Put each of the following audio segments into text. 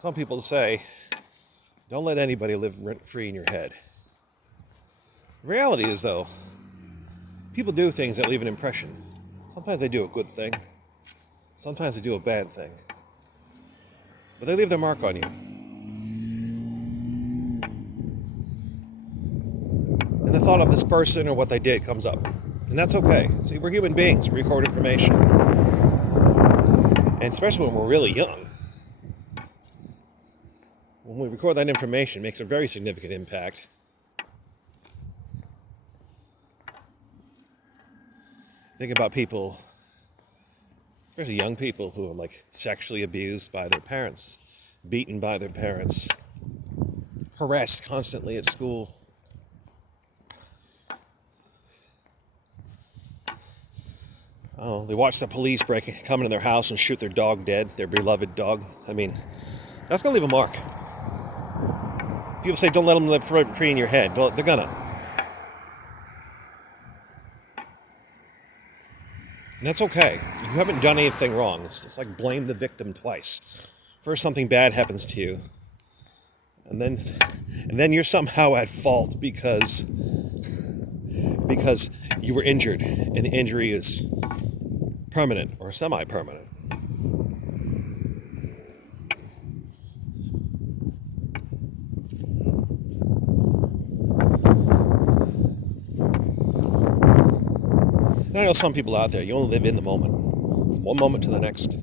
Some people say, don't let anybody live rent-free in your head. The reality is, though, people do things that leave an impression. Sometimes they do a good thing. Sometimes they do a bad thing. But they leave their mark on you. And the thought of this person or what they did comes up. And that's okay. See, we're human beings. We record information. And especially when we're really young. When we record that information, it makes a very significant impact. Think about people, especially young people, who are like sexually abused by their parents, beaten by their parents, harassed constantly at school. Oh, they watch the police come into their house and shoot their dog dead, their beloved dog. I mean, that's going to leave a mark. People say don't let them live free in your head. Well, they're gonna. And that's okay. You haven't done anything wrong. It's like blame the victim twice. First something bad happens to you, and then you're somehow at fault because you were injured, and the injury is permanent or semi-permanent. I know some people out there, you only live in the moment, from one moment to the next.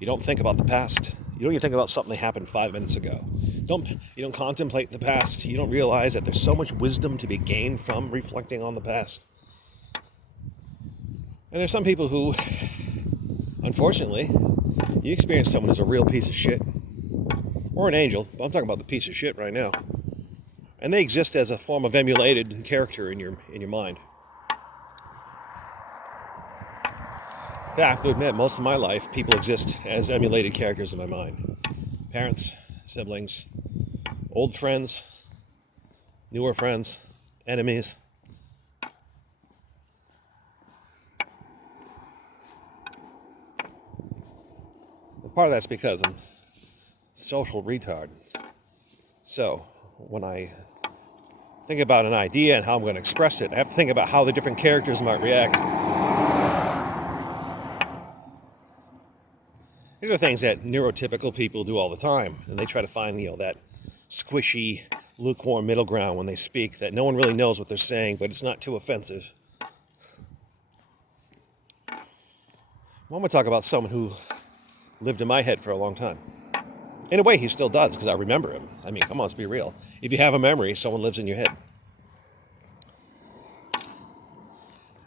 You don't think about the past. You don't even think about something that happened 5 minutes ago. You don't contemplate the past. You don't realize that there's so much wisdom to be gained from reflecting on the past. And there's some people who, unfortunately, you experience someone who's a real piece of shit, or an angel. I'm talking about the piece of shit right now. And they exist as a form of emulated character in your mind. I have to admit, most of my life, people exist as emulated characters in my mind. Parents, siblings, old friends, newer friends, enemies. And part of that's because I'm a social retard. So, when I think about an idea and how I'm going to express it, I have to think about how the different characters might react. These are things that neurotypical people do all the time, and they try to find, that squishy, lukewarm middle ground when they speak, that no one really knows what they're saying, but it's not too offensive. Well, I'm going to talk about someone who lived in my head for a long time. In a way, he still does, because I remember him. I mean, come on, let's be real. If you have a memory, someone lives in your head.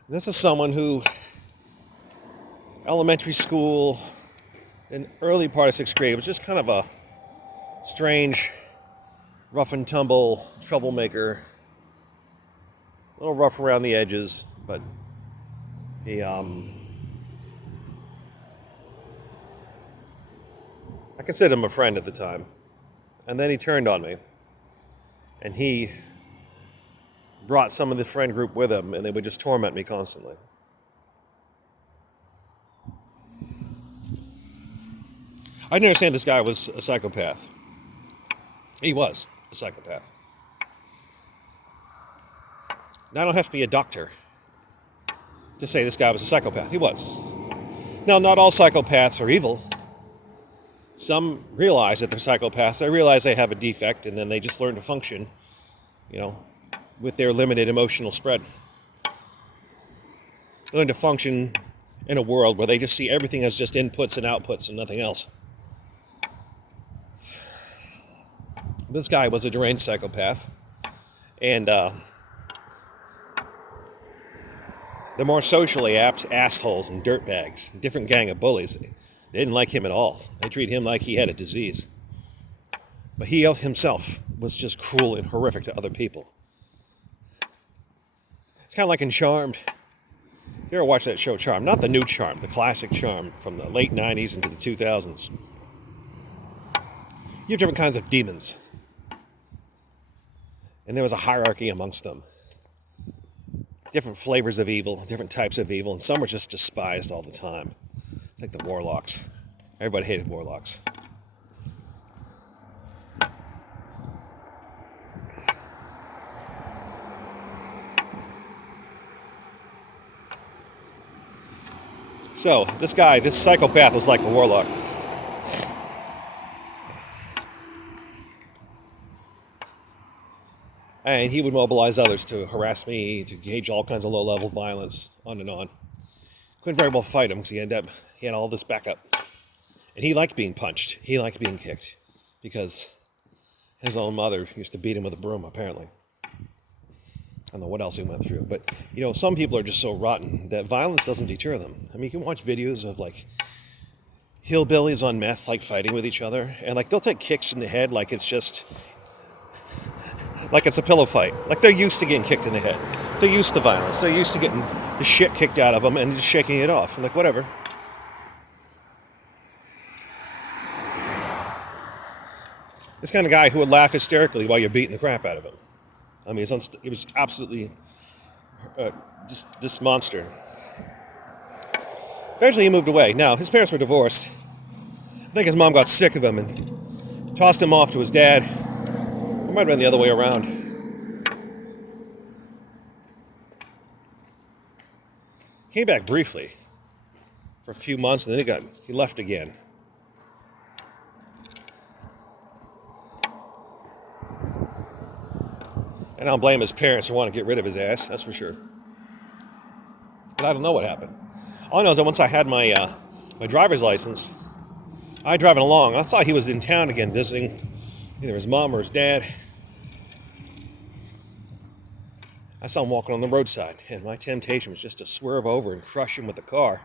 This is someone who, elementary school, in early part of 6th grade, was just kind of a strange, rough and tumble troublemaker. A little rough around the edges, but he, I considered him a friend at the time. And then he turned on me. And he brought some of the friend group with him, and they would just torment me constantly. I didn't understand this guy was a psychopath. He was a psychopath. Now, I don't have to be a doctor to say this guy was a psychopath. He was. Now, not all psychopaths are evil. Some realize that they're psychopaths. They realize they have a defect, and then they just learn to function, with their limited emotional spread. They learn to function in a world where they just see everything as just inputs and outputs and nothing else. This guy was a deranged psychopath, and the more socially apt assholes and dirtbags, different gang of bullies, they didn't like him at all. They treated him like he had a disease. But he himself was just cruel and horrific to other people. It's kind of like in Charmed. If you ever watched that show, Charmed, not the new Charmed, the classic Charmed from the late 90s into the 2000s. You have different kinds of demons. And there was a hierarchy amongst them. Different flavors of evil, different types of evil, and some were just despised all the time. Like the warlocks. Everybody hated warlocks. So this guy, this psychopath, was like a warlock. And he would mobilize others to harass me, to gauge all kinds of low-level violence, on and on. Couldn't very well fight him because he had all this backup. And he liked being punched. He liked being kicked because his own mother used to beat him with a broom, apparently. I don't know what else he went through. But, some people are just so rotten that violence doesn't deter them. I mean, you can watch videos of, hillbillies on meth, fighting with each other. And, they'll take kicks in the head like it's a pillow fight. They're used to getting kicked in the head. They're used to violence. They're used to getting the shit kicked out of them and just shaking it off. And whatever. This kind of guy who would laugh hysterically while you're beating the crap out of him. I mean, he was absolutely this monster. Eventually he moved away. Now, his parents were divorced. I think his mom got sick of him and tossed him off to his dad. It might have been the other way around. Came back briefly for a few months, and then he left again. And I don't blame his parents who want to get rid of his ass, that's for sure. But I don't know what happened. All I know is that once I had my driver's license, I driving along. I thought he was in town again visiting either his mom or his dad. I saw him walking on the roadside, and my temptation was just to swerve over and crush him with the car.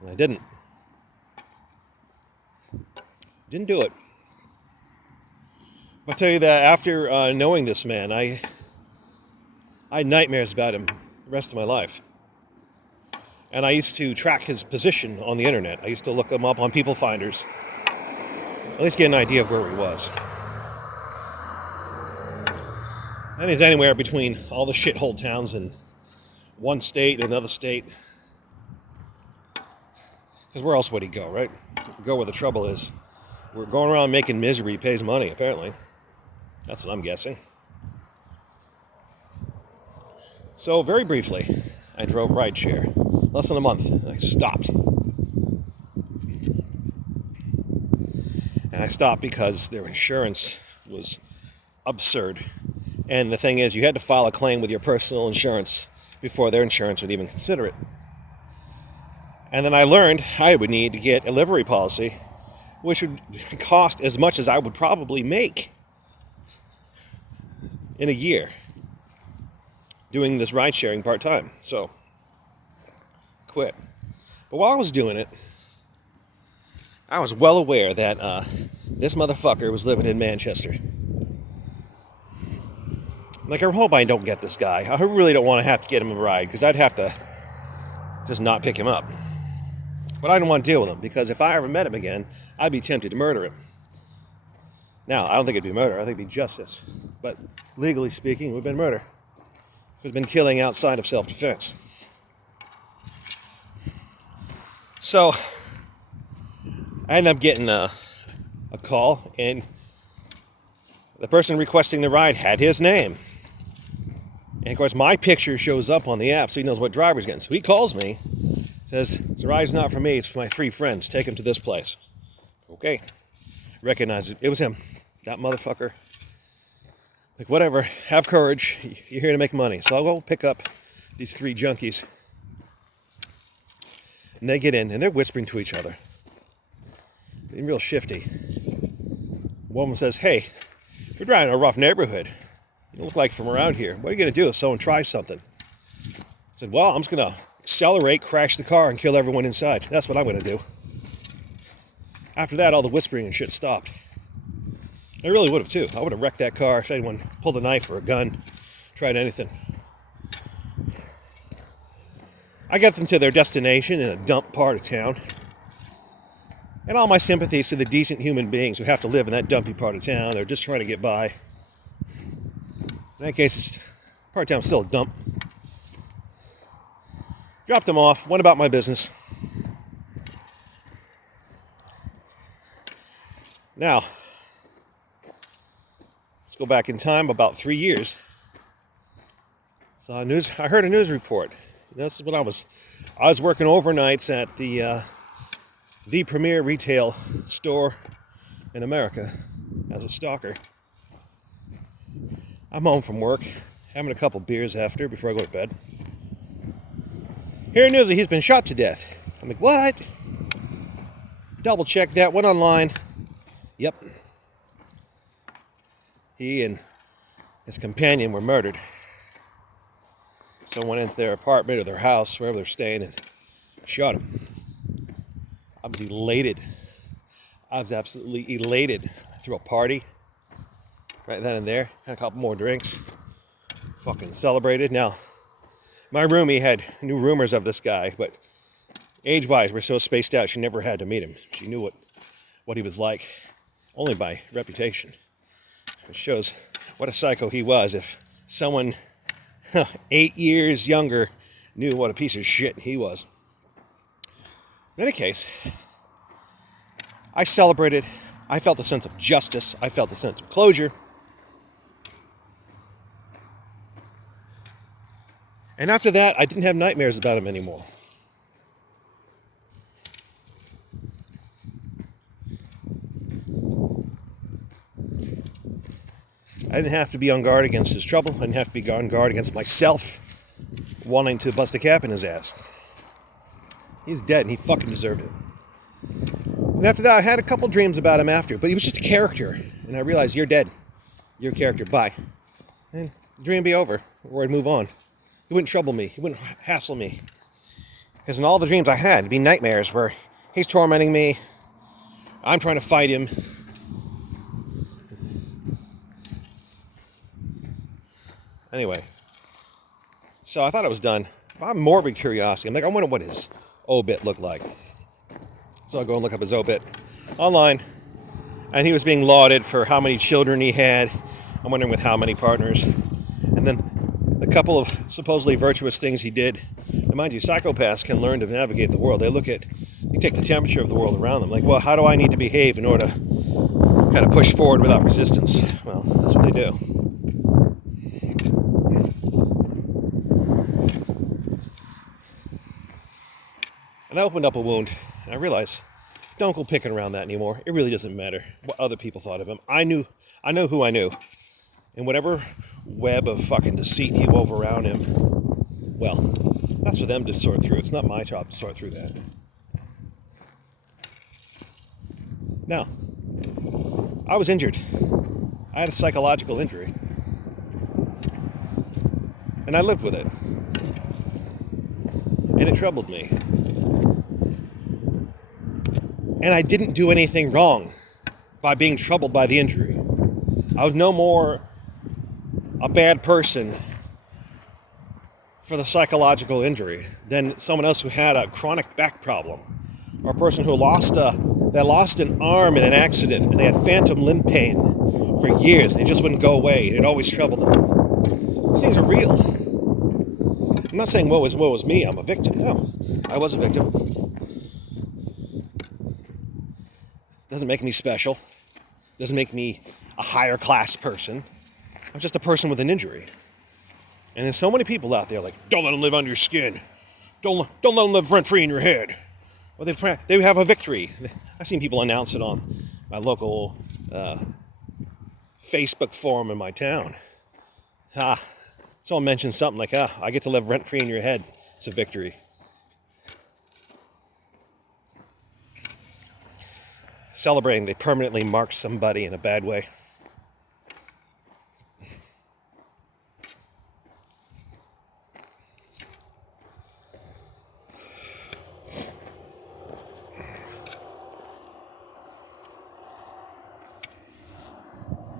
And I didn't. Didn't do it. I'll tell you that after knowing this man, I had nightmares about him the rest of my life. And I used to track his position on the internet. I used to look him up on People Finders. At least get an idea of where he was. And he's anywhere between all the shithole towns in one state and another state. Because where else would he go, right? Go where the trouble is. We're going around making misery pays money, apparently. That's what I'm guessing. So, very briefly, I drove rideshare. Less than a month, and I stopped. And I stopped because their insurance was absurd. And the thing is, you had to file a claim with your personal insurance before their insurance would even consider it. And then I learned I would need to get a livery policy, which would cost as much as I would probably make in a year doing this ride sharing part-time. So, quit. But while I was doing it, I was well aware that this motherfucker was living in Manchester. I hope I don't get this guy. I really don't want to have to get him a ride, because I'd have to just not pick him up. But I don't want to deal with him, because if I ever met him again, I'd be tempted to murder him. Now, I don't think it'd be murder. I think it'd be justice. But legally speaking, it would have been murder. It would have been killing outside of self-defense. So, I ended up getting a call, and the person requesting the ride had his name. And of course, my picture shows up on the app, so he knows what driver's getting. So he calls me, says, the ride's not for me, it's for my 3 friends. Take him to this place. Okay. Recognize it. It was him. That motherfucker. Whatever. Have courage. You're here to make money. So I'll go pick up these 3 junkies. And they get in, and they're whispering to each other. Being real shifty. The woman says, hey, you're driving in a rough neighborhood. You don't look like from around here. What are you going to do if someone tries something? I said, well, I'm just going to accelerate, crash the car, and kill everyone inside. That's what I'm going to do. After that, all the whispering and shit stopped. I really would have, too. I would have wrecked that car if anyone pulled a knife or a gun, tried anything. I got them to their destination in a dump part of town. And all my sympathies to the decent human beings who have to live in that dumpy part of town. They're just trying to get by. In that case, part of town's still a dump. Dropped them off, went about my business. Now, let's go back in time about 3 years. I heard a news report. This is when I was I was working overnights at the premier retail store in America as a stalker. I'm home from work, having a couple beers before I go to bed. Hearing news that he's been shot to death. I'm like, what? Double check that, went online. Yep. He and his companion were murdered. Someone went into their apartment or their house, wherever they're staying, and shot him. I was elated. I was absolutely elated. I threw a party right then and there. Had a couple more drinks. Fucking celebrated. Now, my roomie had knew rumors of this guy, but age-wise, we're so spaced out, she never had to meet him. She knew what he was like, only by reputation. It shows what a psycho he was if someone 8 years younger knew what a piece of shit he was. In any case, I celebrated. I felt a sense of justice. I felt a sense of closure. And after that, I didn't have nightmares about him anymore. I didn't have to be on guard against his trouble. I didn't have to be on guard against myself wanting to bust a cap in his ass. He's dead and he fucking deserved it. And after that, I had a couple dreams about him after, but he was just a character. And I realized, you're dead. You're a character. Bye. And the dream would be over, or I'd move on. He wouldn't trouble me. He wouldn't hassle me. Because in all the dreams I had, it'd be nightmares where he's tormenting me. I'm trying to fight him. Anyway, so I thought I was done. I'm morbid curiosity. I'm like, I wonder what his obit looked like. So I go and look up his obit online, and he was being lauded for how many children he had. I'm wondering with how many partners. And then a couple of supposedly virtuous things he did. And mind you, psychopaths can learn to navigate the world. They take the temperature of the world around them. Like, well, how do I need to behave in order to kind of push forward without resistance? Well, that's what they do. And I opened up a wound, and I realized, don't go picking around that anymore. It really doesn't matter what other people thought of him. I know who I knew. And whatever web of fucking deceit he wove around him, well, that's for them to sort through. It's not my job to sort through that. Now, I was injured. I had a psychological injury. And I lived with it. And it troubled me. And I didn't do anything wrong by being troubled by the injury. I was no more a bad person for the psychological injury than someone else who had a chronic back problem, or a person who lost an arm in an accident and they had phantom limb pain for years and it just wouldn't go away and it always troubled them. These things are real. I'm not saying woe is me, I'm a victim. No, I was a victim. Doesn't make me special. Doesn't make me a higher class person. I'm just a person with an injury. And there's so many people out there like, don't let them live on your skin. Don't let them live rent-free in your head. Well, they have a victory. I've seen people announce it on my local Facebook forum in my town. Someone mentioned something like, I get to live rent-free in your head. It's a victory. Celebrating, they permanently mark somebody in a bad way.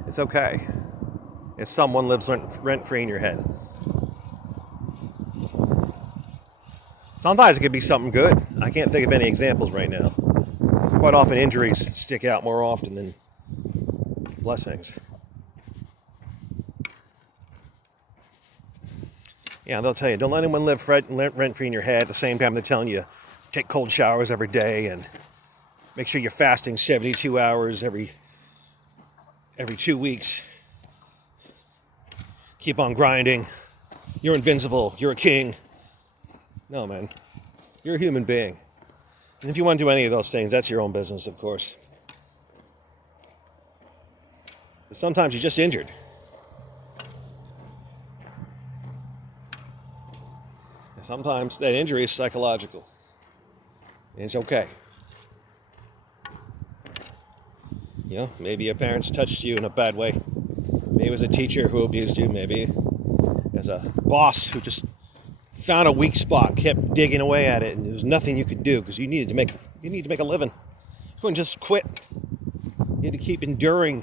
It's okay if someone lives rent-free in your head. Sometimes it could be something good. I can't think of any examples right now. Quite often injuries stick out more often than blessings. Yeah, they'll tell you, don't let anyone live rent-free in your head. At the same time, they're telling you, take cold showers every day and make sure you're fasting 72 hours every 2 weeks. Keep on grinding. You're invincible. You're a king. No, man. You're a human being. And if you want to do any of those things, that's your own business, of course. But sometimes you're just injured. And sometimes that injury is psychological. And it's okay. You know, maybe your parents touched you in a bad way. Maybe it was a teacher who abused you. Maybe as a boss who just found a weak spot, kept digging away at it, and there was nothing you could do because you needed to make a living. You couldn't just quit. You had to keep enduring.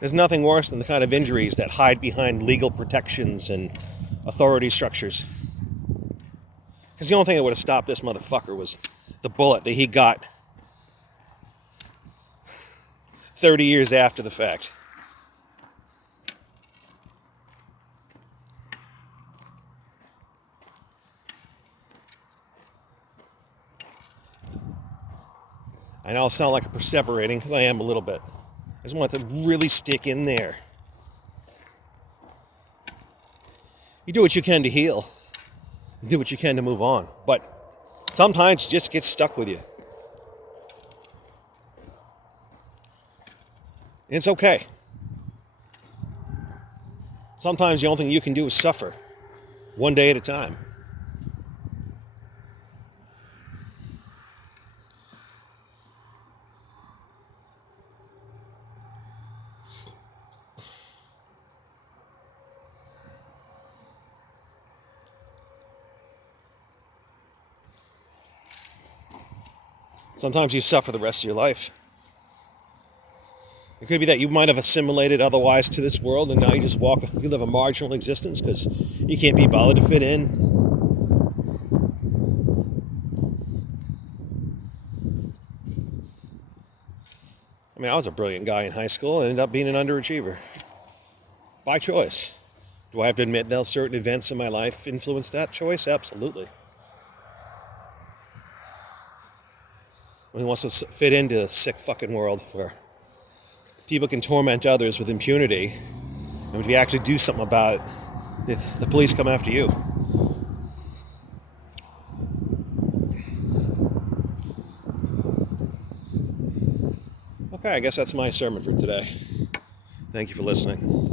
There's nothing worse than the kind of injuries that hide behind legal protections and authority structures. Because the only thing that would have stopped this motherfucker was the bullet that he got 30 years after the fact. I know I'll sound like a perseverating, because I am a little bit. I just want it to really stick in there. You do what you can to heal. You do what you can to move on. But sometimes it just gets stuck with you. And it's okay. Sometimes the only thing you can do is suffer, one day at a time. Sometimes you suffer the rest of your life. It could be that you might have assimilated otherwise to this world, and now you live a marginal existence because you can't be bothered to fit in. I mean, I was a brilliant guy in high school and ended up being an underachiever. By choice. Do I have to admit that certain events in my life influenced that choice? Absolutely. He wants to fit into a sick fucking world where people can torment others with impunity, and if you actually do something about it, the police come after you. Okay, I guess that's my sermon for today. Thank you for listening.